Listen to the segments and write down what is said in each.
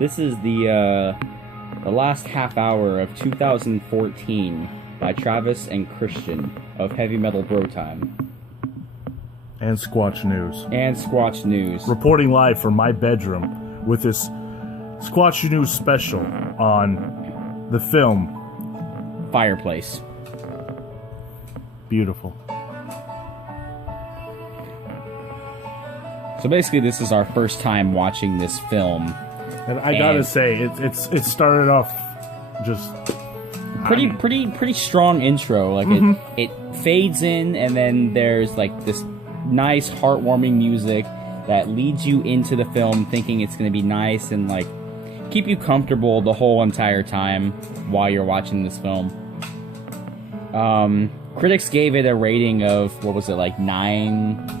This is the last half hour of 2014 by Travis and Christian of Heavy Metal Bro Time. And Squatch News. And Squatch News. Reporting live from my bedroom with this Squatch News special on the film Fireplace. Beautiful. So basically this is our first time watching this film. And I gotta say, it started off just pretty strong intro. Like it fades in, and then there's like this nice heartwarming music that leads you into the film thinking it's gonna be nice and like keep you comfortable the whole entire time while you're watching this film. Critics gave it a rating of, what was it, like 9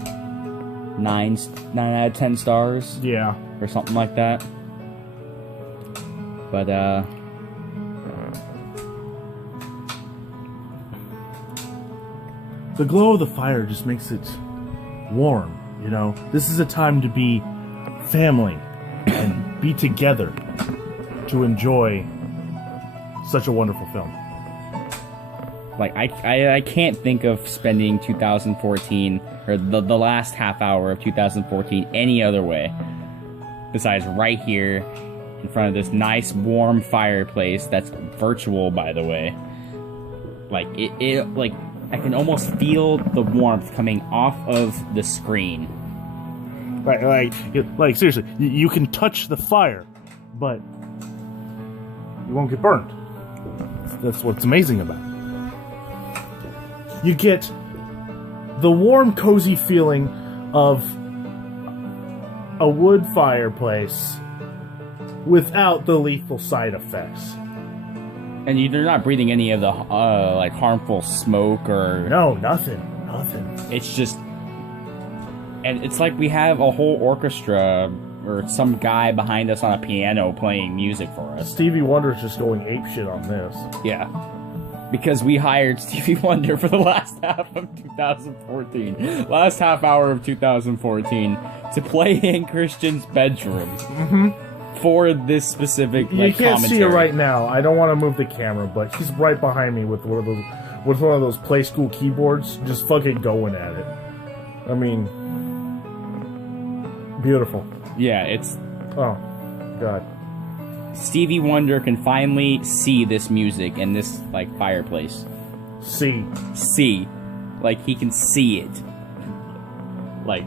out of 10 stars? Yeah. Or something like that. But, the glow of the fire just makes it warm, you know? This is a time to be family and be together to enjoy such a wonderful film. like, I can't think of spending 2014, or the last half hour of 2014, any other way besides right here in front of this nice warm fireplace that's virtual, by the way. Like like I can almost feel the warmth coming off of the screen. Like seriously, you can touch the fire, but you won't get burned. That's what's amazing about it. You get the warm, cozy feeling of a wood fireplace without the lethal side effects. And you're not breathing any of the like harmful smoke or... No, nothing. It's just... And it's like we have a whole orchestra or some guy behind us on a piano playing music for us. Stevie Wonder's just going apeshit on this. Yeah. Because we hired Stevie Wonder for the last half of 2014. Last half hour of 2014 to play in Christian's bedroom. For this specific You can't commentary. see it right now. I don't want to move the camera, but he's right behind me with one of those Play School keyboards, just fucking going at it. I mean, beautiful. Yeah, it's... Oh, God. Stevie Wonder can finally see this music and this, like, fireplace. See. Like, he can see it. Like,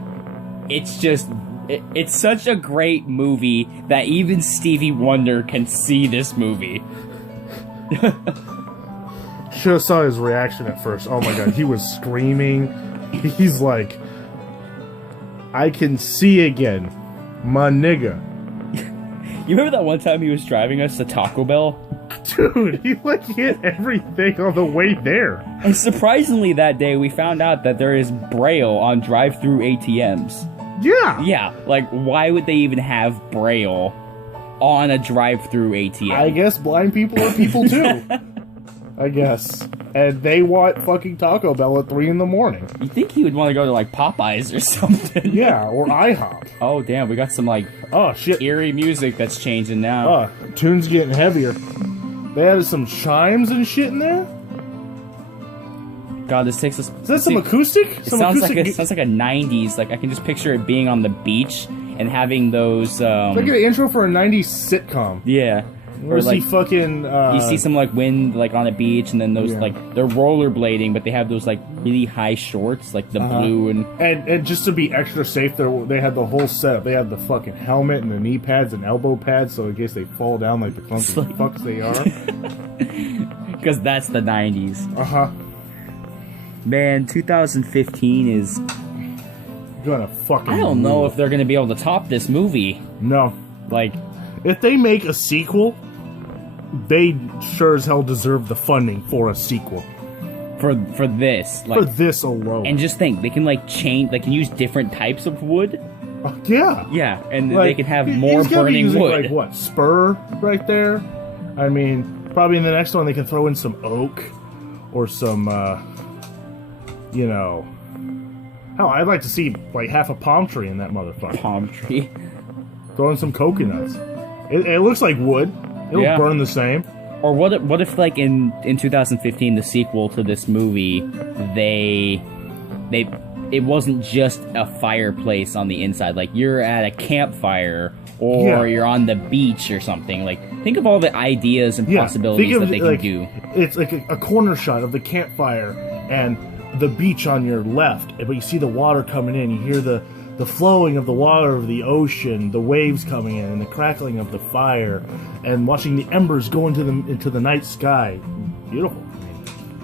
it's just... It's such a great movie that even Stevie Wonder can see this movie. Should have saw his reaction at first. Oh my God, he was screaming. He's like, I can see again, my nigga. You remember that one time he was driving us to Taco Bell? Dude, he like hit everything on the way there. And surprisingly that day we found out that there is Braille on drive-through ATMs. Yeah. Yeah, like, why would they even have Braille on a drive-through ATM? I guess blind people are people too. I guess. And they want fucking Taco Bell at 3 in the morning. You think he would want to go to, like, Popeyes or something? Yeah, or IHOP. Oh, damn, we got some, like, oh shit, eerie music that's changing now. Tune's getting heavier. They added some chimes and shit in there? God, this takes us... Is that some acoustic? It sounds like a 90s, like, I can just picture it being on the beach and having those, It's like an intro for a 90s sitcom. Yeah. Or like, he fucking, you see some, like, wind, like, on a beach, and then those, yeah. like, they're rollerblading, but they have those, like, really high shorts, like the blue and... And just to be extra safe, they had the whole setup. They had the fucking helmet and the knee pads and elbow pads, so in case they fall down like the clumsy fucks they are. Because that's the 90s. Uh-huh. Man, 2015 is... Gonna fucking... I don't know if they're gonna be able to top this movie. No. Like... If they make a sequel, they sure as hell deserve the funding for a sequel. For this. Like, for this alone. And just think, they can, like, change... They can use different types of wood. Yeah. Yeah, and like, they can have more burning wood. Like, what, spur right there? I mean, probably in the next one they can throw in some oak or some, you know... Hell, I'd like to see, like, half a palm tree in that motherfucker. Palm tree. Throw in some coconuts. It looks like wood. It'll burn the same. Or what if like in 2015, the sequel to this movie, it wasn't just a fireplace on the inside. Like, you're at a campfire, or you're on the beach or something. Like, think of all the ideas and possibilities that they can do. It's like a corner shot of the campfire and the beach on your left, but you see the water coming in. You hear the flowing of the water of the ocean, the waves coming in, and the crackling of the fire, and watching the embers go into the night sky. Beautiful.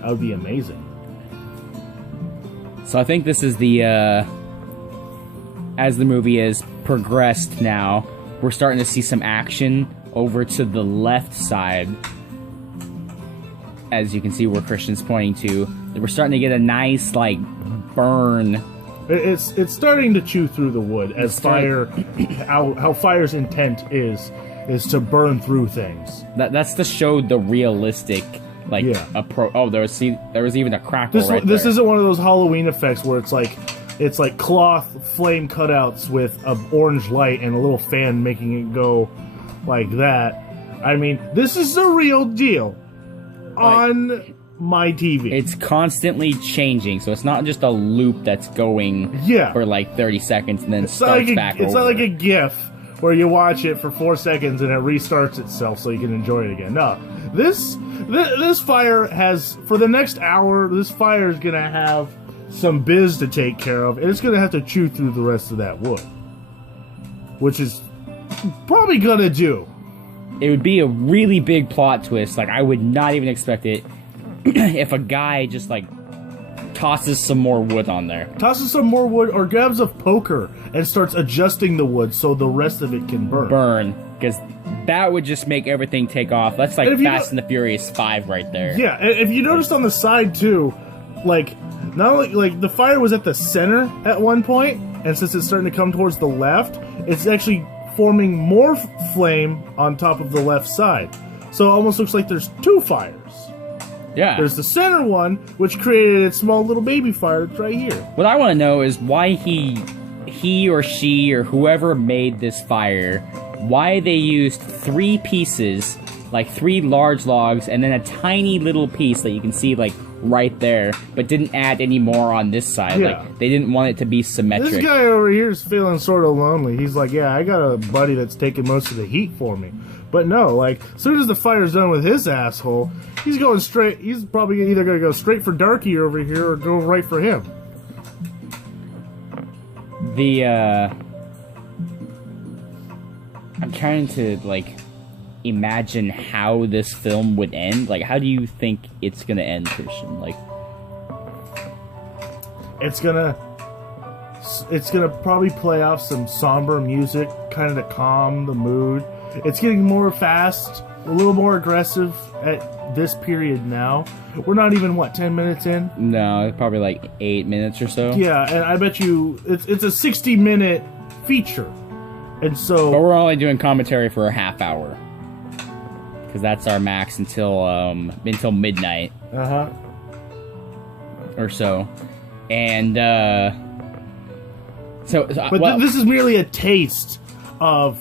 That would be amazing. So I think this is the, as the movie has progressed now, we're starting to see some action over to the left side. As you can see where Christian's pointing to. We're starting to get a nice, like, burn. It's starting to chew through the wood as fire, how fire's intent is to burn through things. That's to show the realistic, like, approach. Oh, there was even a crackle right there. This isn't one of those Halloween effects where it's like cloth flame cutouts with an orange light and a little fan making it go like that. I mean, this is the real deal on my TV. It's constantly changing, so it's not just a loop that's going for like 30 seconds and then starts back over. It's not like a GIF where you watch it for 4 seconds and it restarts itself so you can enjoy it again. No, this fire has, for the next hour, this fire is gonna have some biz to take care of, and it's gonna have to chew through the rest of that wood, which is probably gonna do. It would be a really big plot twist. Like, I would not even expect it if a guy just, like, tosses some more wood on there. Tosses some more wood, or grabs a poker and starts adjusting the wood so the rest of it can burn. Because that would just make everything take off. That's like Fast and the Furious 5 right there. Yeah, and if you noticed on the side, too, like, not only, like, the fire was at the center at one point, and since it's starting to come towards the left, it's actually forming more flame on top of the left side. So it almost looks like there's two fires. Yeah. There's the center one, which created its small little baby fire that's right here. What I want to know is why he or she or whoever made this fire, why they used 3 pieces, like 3 large logs, and then a tiny little piece that you can see, like, right there, but didn't add any more on this side. Yeah. Like, they didn't want it to be symmetric. This guy over here is feeling sort of lonely. He's like, yeah, I got a buddy that's taking most of the heat for me. But no, like, as soon as the fire's done with his asshole, he's going straight. He's probably either going to go straight for Darky over here or go right for him. I'm trying to, like, imagine how this film would end. Like, how do you think it's gonna end, Christian? Like, it's gonna probably play off some somber music, kind of to calm the mood. It's getting more fast, a little more aggressive at this period now. We're not even, 10 minutes in? No, probably like 8 minutes or so. Yeah, and I bet you it's a 60-minute feature. And so, but we're only doing commentary for a half hour, because that's our max until midnight. Or so. And this is merely a taste of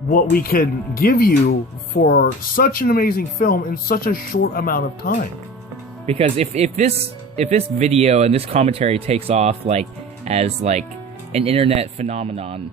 what we can give you for such an amazing film in such a short amount of time. Because if this video and this commentary takes off, like, as like an internet phenomenon,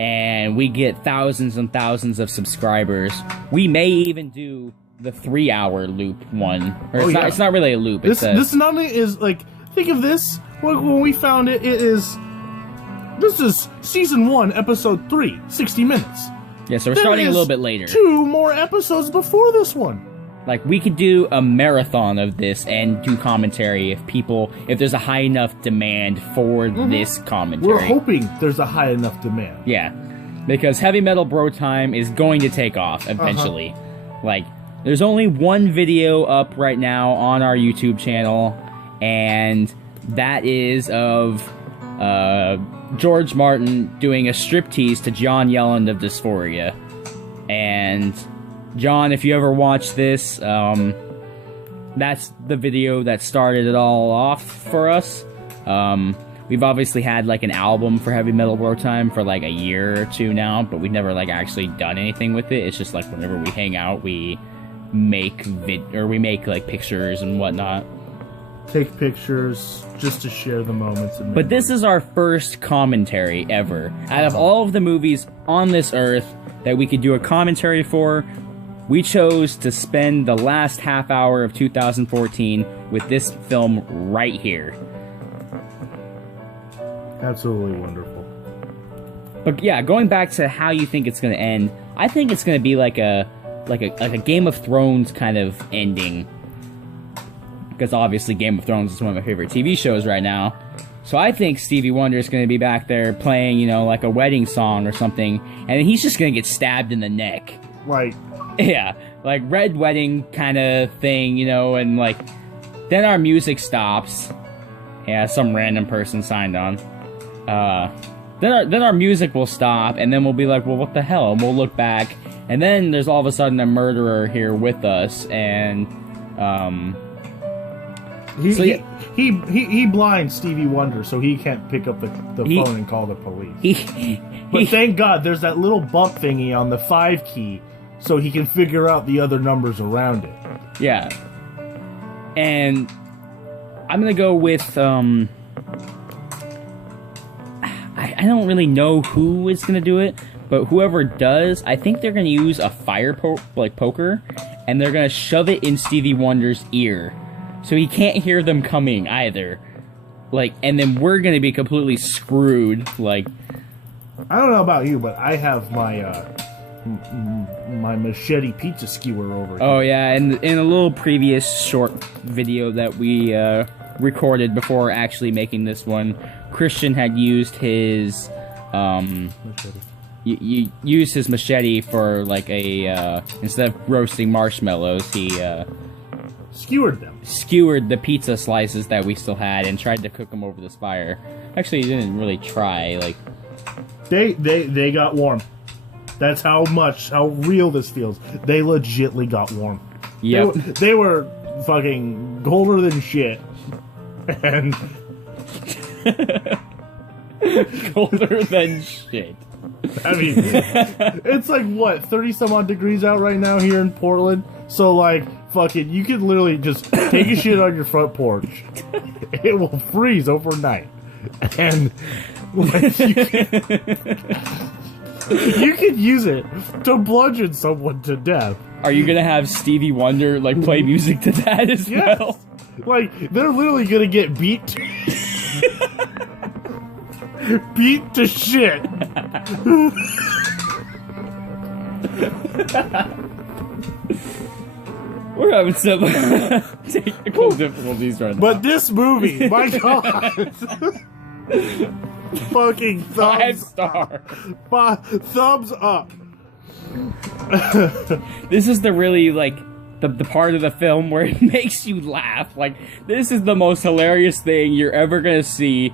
and we get thousands and thousands of subscribers, we may even do the 3-hour loop one. Or it's not really a loop. This not only is, like, think of this, when we found it, this is season 1, episode 3, 60 minutes. Yeah, so we're starting a little bit later. 2 more episodes before this one. Like, we could do a marathon of this and do commentary if there's a high enough demand for this commentary. We're hoping there's a high enough demand. Yeah, because Heavy Metal Bro Time is going to take off eventually. Like, there's only one video up right now on our YouTube channel, and that is of George Martin doing a striptease to John Yelland of Dysphoria. And John, if you ever watch this, that's the video that started it all off for us. we've obviously had like an album for Heavy Metal Wartime for like a year or two now, but we've never like actually done anything with it. It's just like whenever we hang out, we make like pictures and whatnot. Take pictures just to share the moments. And but this is our first commentary ever. Out of all of the movies on this earth that we could do a commentary for, we chose to spend the last half hour of 2014 with this film right here. Absolutely wonderful. But yeah, going back to how you think it's going to end, I think it's going to be like a Game of Thrones kind of ending. Because obviously Game of Thrones is one of my favorite TV shows right now. So I think Stevie Wonder is going to be back there playing, you know, like a wedding song or something, and then he's just going to get stabbed in the neck. Like... Yeah, like Red Wedding kind of thing, you know, and like, then our music stops. Yeah, some random person signed on. Then our music will stop, and then we'll be like, well, what the hell? And we'll look back, and then there's all of a sudden a murderer here with us, and, He blinds Stevie Wonder, so he can't pick up the phone and call the police. But thank God there's that little bump thingy on the 5 key, so he can figure out the other numbers around it. Yeah. And I'm gonna go with, I don't really know who is gonna do it, but whoever does, I think they're gonna use a fire poker, and they're gonna shove it in Stevie Wonder's ear. So he can't hear them coming either. Like, and then we're gonna be completely screwed, like... I don't know about you, but I have my, my machete pizza skewer over here. Oh yeah, and in a little previous short video that we recorded before actually making this one, Christian had used his used his machete for like a instead of roasting marshmallows, he skewered the pizza slices that we still had and tried to cook them over this fire. Actually, he didn't really try. Like they got warm. That's how real this feels. They legitly got warm. Yep. They were fucking colder than shit. And... colder than shit. I mean, it's like, what, 30-some-odd degrees out right now here in Portland? So, like, fucking, you could literally just take a shit on your front porch. It will freeze overnight. And, like, you could use it to bludgeon someone to death. Are you gonna have Stevie Wonder, like, play music to that as well? Like, they're literally gonna get beat to shit. We're having some technical difficulties right now. But this movie, my God. Fucking thumbs 5 star. Thumbs up. This is the really, like, the part of the film where it makes you laugh. Like, this is the most hilarious thing you're ever gonna see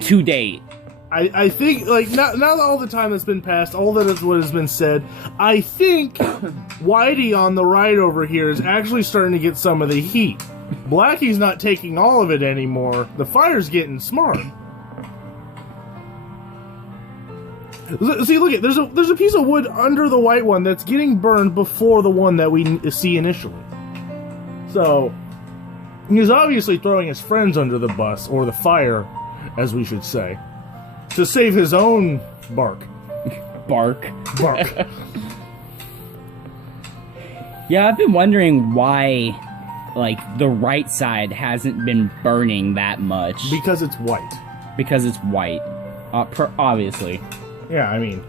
to date. I think, like, not all the time that's been passed, all that is what has been said, I think Whitey on the right over here is actually starting to get some of the heat. Blackie's not taking all of it anymore. The fire's getting smart. See, look at there's a piece of wood under the white one that's getting burned before the one that we see initially. So he's obviously throwing his friends under the bus, or the fire, as we should say, to save his own bark. Bark. Yeah, I've been wondering why, like, the right side hasn't been burning that much. Because it's white. Because it's white. Obviously. Yeah, I mean...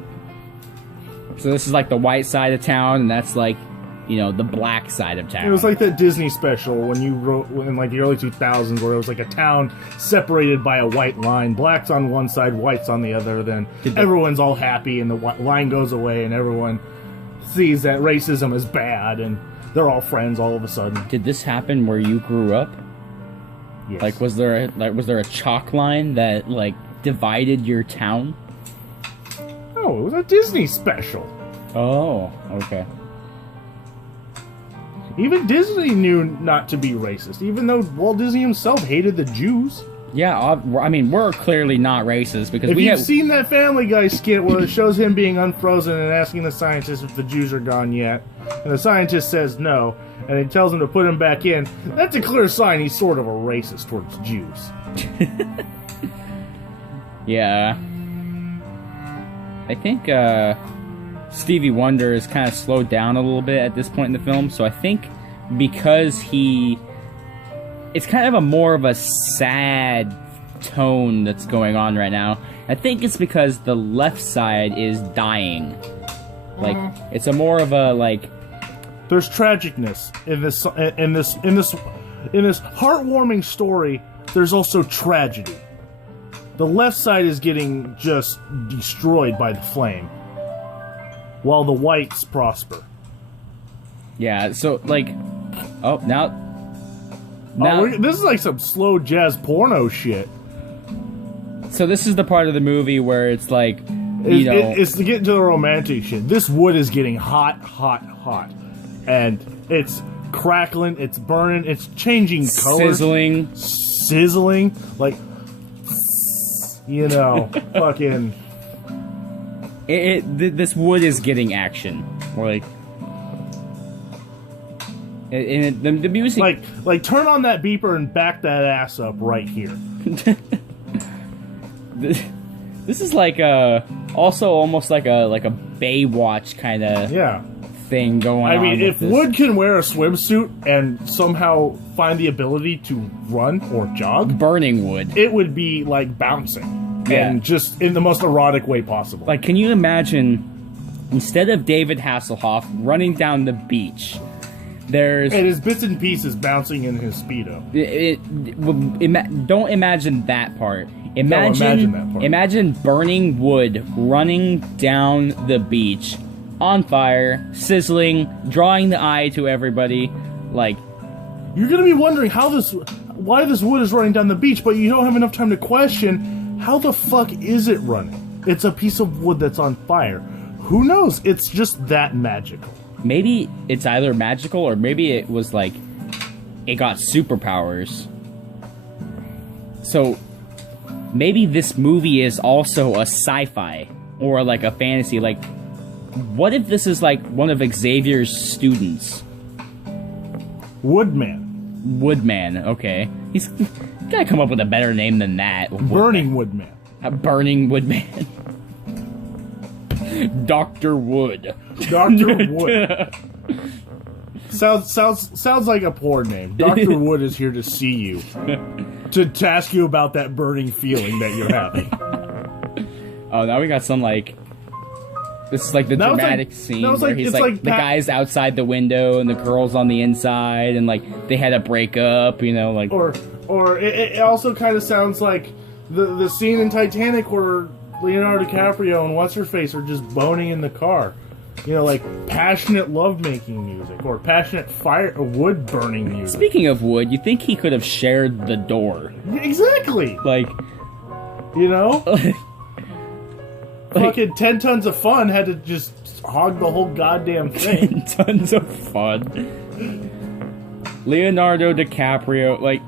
So this is like the white side of town, and that's like, you know, the black side of town. It was like that Disney special when you wrote in like the early 2000s, where it was like a town separated by a white line. Black's on one side, white's on the other. Then everyone's all happy, and the line goes away, and everyone sees that racism is bad, and they're all friends all of a sudden. Did this happen where you grew up? Yes. Like, was there a chalk line that like divided your town? No, it was a Disney special. Oh, okay. Even Disney knew not to be racist, even though Walt Disney himself hated the Jews. Yeah, I mean, we're clearly not racist because If we you've have... seen that Family Guy skit where it shows him being unfrozen and asking the scientist if the Jews are gone yet, and the scientist says no, and he tells him to put him back in, that's a clear sign he's sort of a racist towards Jews. Yeah. I think Stevie Wonder is kind of slowed down a little bit at this point in the film, so I think because it's kind of a more of a sad tone that's going on right now. I think it's because the left side is dying. Like, it's a more of a, like... There's tragicness in this heartwarming story. There's also tragedy. The left side is getting just destroyed by the flame, while the whites prosper. Yeah, so, like... Oh, now... this is like some slow jazz porno shit. So this is the part of the movie where it's like, it's to get into the romantic shit. This wood is getting hot, hot, hot. And it's crackling, it's burning, it's changing colors. Sizzling. Like, fucking... This wood is getting action. Or like... the music... Like, turn on that beeper and back that ass up right here. This is like also almost like a Baywatch kind of thing going on. I mean, if Wood can wear a swimsuit and somehow find the ability to run or jog, burning Wood, it would be like bouncing, and just in the most erotic way possible. Like, can you imagine instead of David Hasselhoff running down the beach? And his bits and pieces bouncing in his Speedo. Don't imagine that part. Imagine that part. Imagine burning wood running down the beach, on fire, sizzling, drawing the eye to everybody. Like, you're gonna be wondering why this wood is running down the beach, but you don't have enough time to question how the fuck is it running? It's a piece of wood that's on fire. Who knows? It's just that magical. Maybe it's either magical or maybe it was like it got superpowers. So maybe this movie is also a sci-fi or like a fantasy. Like, what if this is like one of Xavier's students? Woodman, okay. He's gotta come up with a better name than that. Burning Woodman. A burning Woodman. Dr. Wood. Dr. Wood. Sounds like a porn name. Dr. Wood is here to see you. To ask you about that burning feeling that you're having. Oh, now we got some, like... This is, like, the dramatic scene where he's, like the guy's outside the window and the girl's on the inside and, like, they had a breakup, like... Or it also kind of sounds like the scene in Titanic where Leonardo DiCaprio and What's-Her-Face are just boning in the car. Like passionate lovemaking music or passionate wood burning music. Speaking of wood, you think he could have shared the door? Exactly. Like, fucking 10 tons of fun had to just hog the whole goddamn thing. 10 tons of fun. Leonardo DiCaprio, like,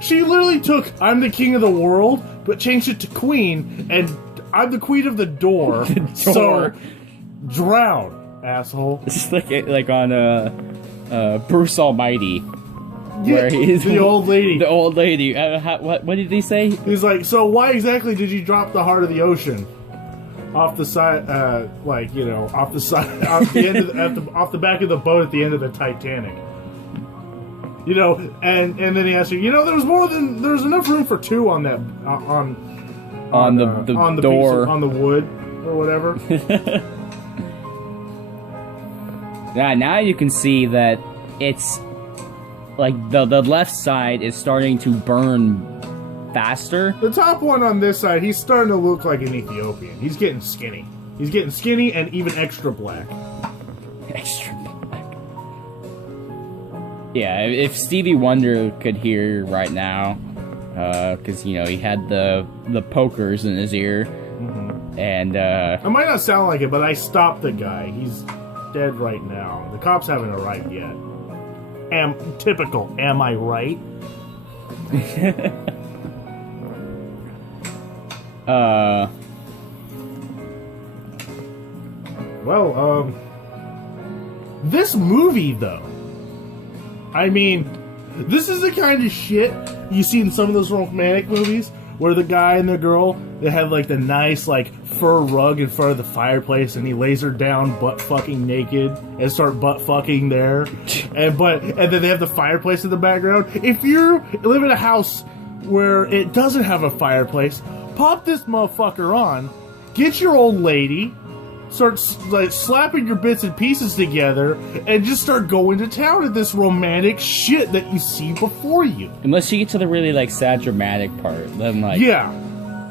she literally took "I'm the king of the world" but changed it to "queen" and "I'm the queen of the door." The door. So drown, asshole. It's like on Bruce Almighty, where he's the old lady. The old lady. What did he say? He's like, so why exactly did you drop the heart of the ocean off the side, off the side, off the end off the back of the boat at the end of the Titanic? And then he asked you, there's enough room for two on that on the door, on the wood or whatever. Yeah, now you can see that it's like the left side is starting to burn faster. The top one on this side, he's starting to look like an Ethiopian. He's getting skinny. He's getting skinny and even extra black. Extra black. Yeah, if Stevie Wonder could hear right now, because he had the pokers in his ear, and it might not sound like it, but I stopped the guy. He's dead right now. The cops haven't arrived yet. Typical. Am I right? Well, this movie, though, I mean, this is the kind of shit you see in some of those romantic movies where the guy and the girl, they have like the nice like fur rug in front of the fireplace and he lays her down butt fucking naked and start butt fucking there. And then they have the fireplace in the background. If you live in a house where it doesn't have a fireplace, pop this motherfucker on, get your old lady, start like slapping your bits and pieces together, and just start going to town at this romantic shit that you see before you. Unless you get to the really like sad dramatic part, then like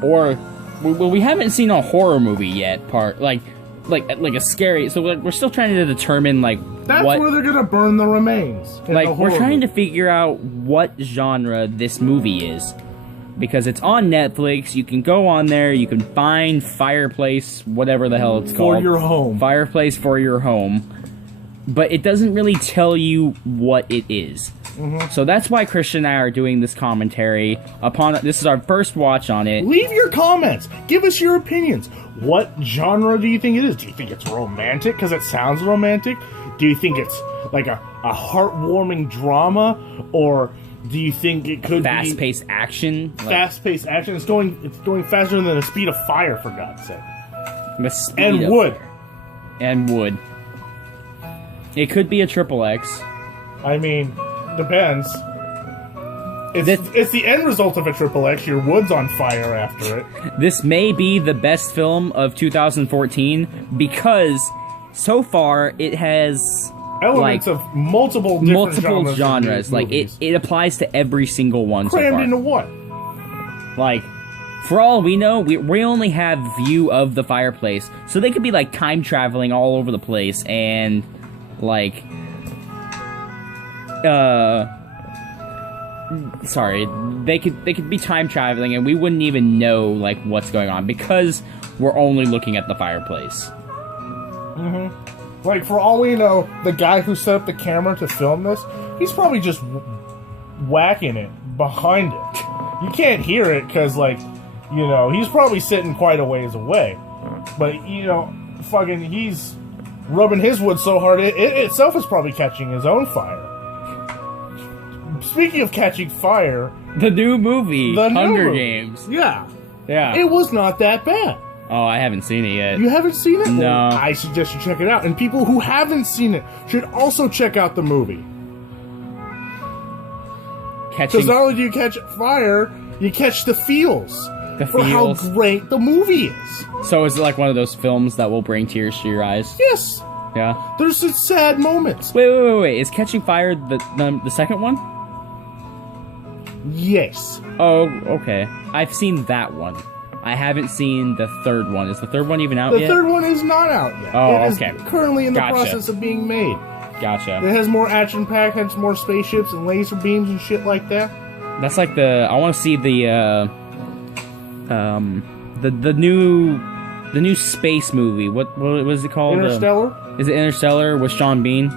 or well, we haven't seen a horror movie yet. Part like a scary. So we're still trying to determine like that's where they're gonna burn the remains. Like we're trying to figure out what genre this movie is. Because it's on Netflix, you can go on there, you can find Fireplace, whatever the hell it's called. For your home. Fireplace for your home. But it doesn't really tell you what it is. So that's why Christian and I are doing this commentary upon it. This is our first watch on it. Leave your comments. Give us your opinions. What genre do you think it is? Do you think it's romantic because it sounds romantic? Do you think it's like a heartwarming drama? Or do you think it could fast-paced action? Fast-paced action. It's going faster than the speed of fire, for God's sake. The speed and of wood. Fire. And wood. It could be a XXX. I mean, depends. It's the end result of a XXX. Your wood's on fire after it. This may be the best film of 2014 because so far it has elements of multiple genres. Like it applies to every single one. Crammed so far. Into what? Like, for all we know, we only have view of the fireplace, so they could be like time traveling all over the place and like, sorry, they could be time traveling and we wouldn't even know like what's going on because we're only looking at the fireplace. Like, for all we know, the guy who set up the camera to film this, he's probably just whacking it behind it. You can't hear it because, like, you know, he's probably sitting quite a ways away. But, you know, fucking, he's rubbing his wood so hard, it itself is probably catching his own fire. Speaking of catching fire... The new movie, Hunger Games. Yeah. Yeah. It was not that bad. Oh, I haven't seen it yet. You haven't seen it? No. Well, I suggest you check it out. And people who haven't seen it should also check out the movie. Because not only do you catch fire, you catch the feels. For how great the movie is. So is it like one of those films that will bring tears to your eyes? Yes. Yeah. There's some sad moments. Wait. Is Catching Fire the second one? Yes. Oh, okay. I've seen that one. I haven't seen the third one. Is the third one even out yet? The third one is not out yet. Oh, it is okay. Currently in the process of being made. Gotcha. It has more action-packed, has more spaceships and laser beams and shit like that. That's like I want to see the new space movie. What was it called? Interstellar? Is it Interstellar with Sean Bean?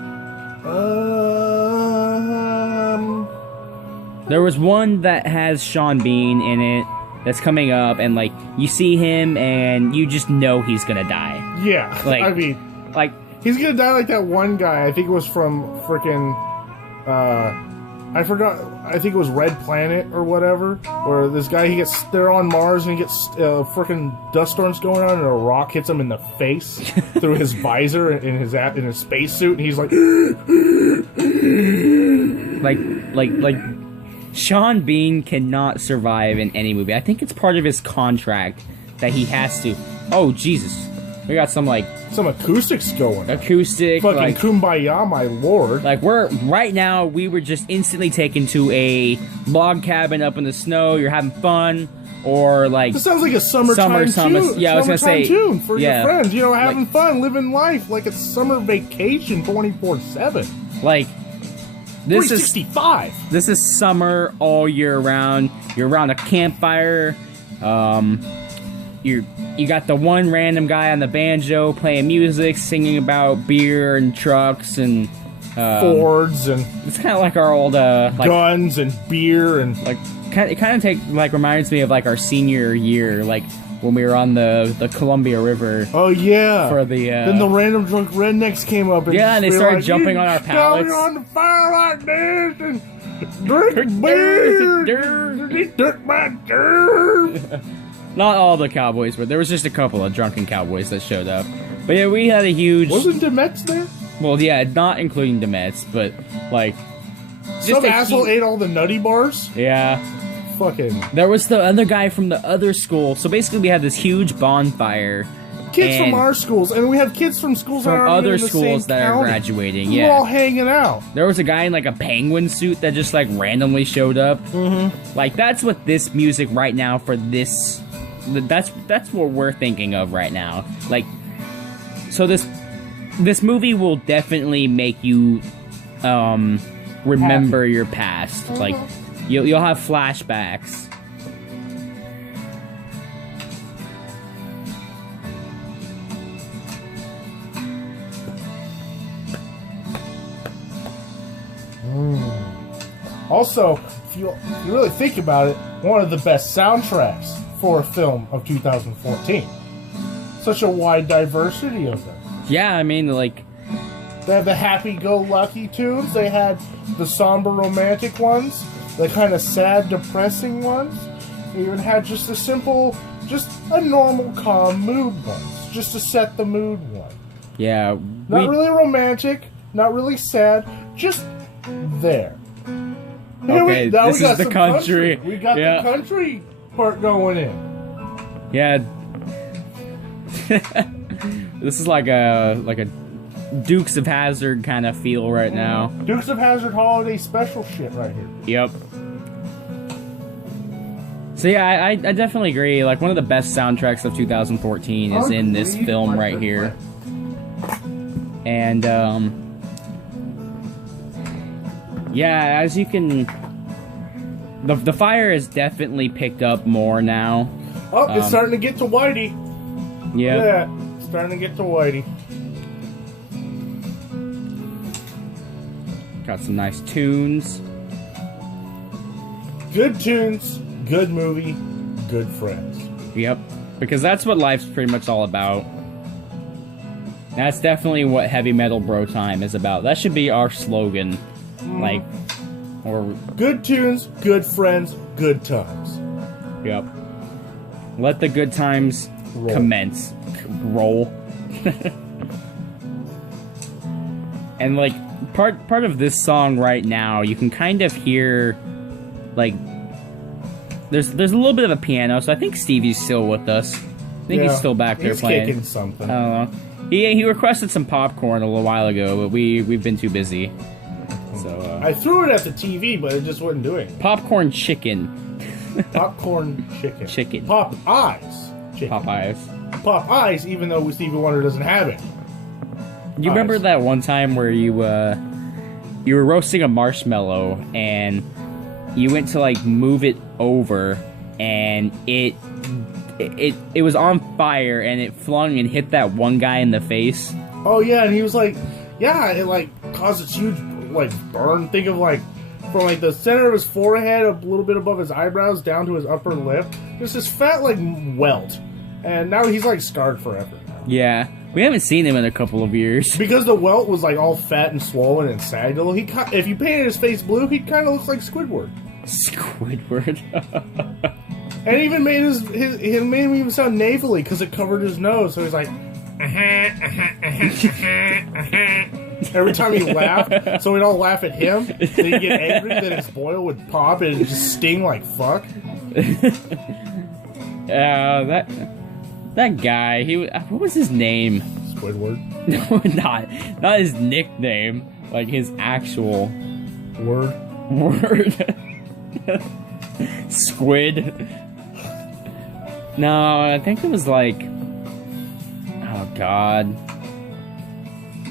There was one that has Sean Bean in it that's coming up, and like you see him and you just know he's gonna die. Yeah, like I mean, like he's gonna die like that one guy. I think it was from frickin' I forgot. I think it was Red Planet or whatever. Where this guy they're on Mars and he gets frickin' dust storms going on, and a rock hits him in the face through his visor in his spacesuit, and he's like, like. Sean Bean cannot survive in any movie. I think it's part of his contract that he has to. Oh, Jesus. We got some acoustics going. Acoustic. Fucking kumbaya, my lord. Like, right now, we were just instantly taken to a log cabin up in the snow. You're having fun. Or, like... This sounds like a summertime tune. Yeah, I was gonna say... tune for your friends. You know, having fun, living life like it's summer vacation 24/7. Like... This 365. This is summer all year round. You're around a campfire. You got the one random guy on the banjo playing music, singing about beer and trucks and Fords, and it's kind of like our old guns and beer and like it kind of reminds me of like our senior year, like when we were on the Columbia River. Oh yeah. For the then the random drunk rednecks came up and they started jumping on our pallets. On the fire like this and drink beer. He took my dirt. Not all the cowboys, but there was just a couple of drunken cowboys that showed up. But yeah, we had a huge. Wasn't Demetz there? Well, yeah, not including Demetz, but like. Some asshole ate all the nutty bars? Yeah. Fucking. There was the other guy from the other school. So basically, we had this huge bonfire. Kids from our schools, and we had kids from schools from that other schools that are graduating. We were all hanging out. There was a guy in like a penguin suit that just like randomly showed up. Mm-hmm. Like that's what this music right now for this. That's what we're thinking of right now. Like, so this movie will definitely make you remember your past. Like you'll have flashbacks. Also, if you really think about it, one of the best soundtracks for a film of 2014. Such a wide diversity of them. Yeah, I mean, like... They have the happy-go-lucky tunes. They had the somber romantic ones. The kind of sad, depressing ones. They even had just a simple, just a normal, calm mood ones. Just to set the mood one. Yeah. Not really romantic. Not really sad. Just there. Okay, this is the country. We got the country part going in. Yeah. This is like a Dukes of Hazzard kind of feel right now. Dukes of Hazzard holiday special shit right here. Yep. So yeah, I definitely agree. Like one of the best soundtracks of 2014 is in this film right here. And yeah, as you can, the fire has definitely picked up more now. Oh, it's starting to get to Whitey. Yep. Yeah, it's starting to get to Whitey. Got some nice tunes. Good tunes, good movie, good friends. Yep, because that's what life's pretty much all about. That's definitely what heavy metal bro time is about. That should be our slogan. Like, or... Good tunes, good friends, good times. Yep. Let the good times commence. Roll. And, like, part of this song right now, you can kind of hear, like... There's a little bit of a piano, so I think Stevie's still with us. I think he's still back there playing. He's kicking something. I don't know. He requested some popcorn a little while ago, but we've been too busy. So I threw it at the TV, but it just wasn't doing it. Popcorn chicken. Popcorn chicken. Chicken. Pop eyes. Chicken. Popeyes. Pop eyes, even though Stevie Wonder doesn't have it. You remember that one time where you were roasting a marshmallow and you went to like move it over and it was on fire and it flung and hit that one guy in the face? Oh yeah, and he was like, yeah, it like caused this huge like burn. Think of like from like the center of his forehead, a little bit above his eyebrows, down to his upper lip. Just this fat like welt, and now he's like scarred forever. Yeah, we haven't seen him in a couple of years because the welt was like all fat and swollen and sagged a little. If you painted his face blue, he kind of looks like Squidward. Squidward. And it even made it made him even sound nasally because it covered his nose. So he's like, every time he laughed. So we'd all laugh at him. Then he'd get angry that his boil would pop and it'd just sting like fuck. That guy. What was his name? Squidward. No, not his nickname. Like his actual word. Squid. No, I think it was like, oh god,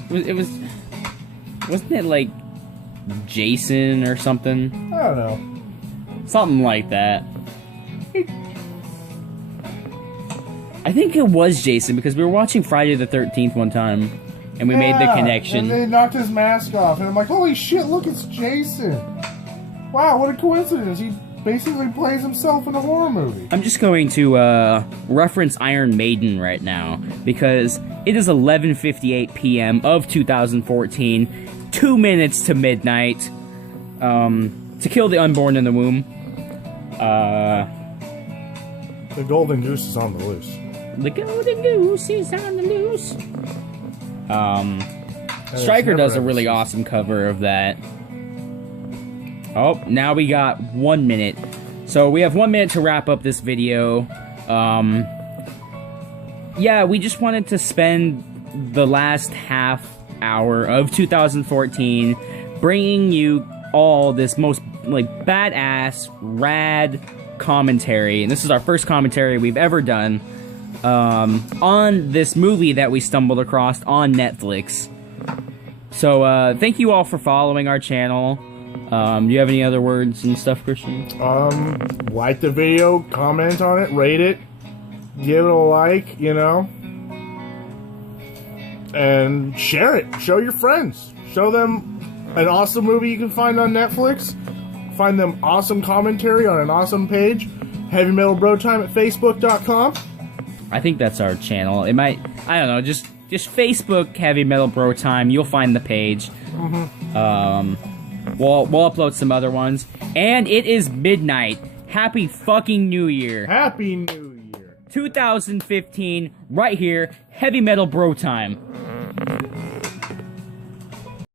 wasn't it like Jason or something? I don't know, something like that. I think it was Jason because we were watching Friday the 13th one time and we made the connection. And they knocked his mask off and I'm like, holy shit, look, it's Jason. Wow, what a coincidence. basically plays himself in a horror movie. I'm just going to reference Iron Maiden right now because it is 11:58 p.m. of 2014, 2 minutes to midnight. To kill the unborn in the womb. The golden goose is on the loose. The golden goose is on the loose. Stryker does a really awesome cover of that. Oh, now we got 1 minute. So we have 1 minute to wrap up this video. Yeah, we just wanted to spend the last half hour of 2014 bringing you all this most, like, badass, rad commentary. And this is our first commentary we've ever done on this movie that we stumbled across on Netflix. So, thank you all for following our channel. Do you have any other words and stuff, Christian? Like the video, comment on it, rate it, give it a like, you know, and share it. Show your friends. Show them an awesome movie you can find on Netflix. Find them awesome commentary on an awesome page. Heavy Metal Bro Time at Facebook.com. I think that's our channel. It might, I don't know, just Facebook Heavy Metal Bro Time. You'll find the page. We'll upload some other ones. And it is midnight. Happy fucking New Year. Happy New Year. 2015, right here, Heavy Metal Bro Time.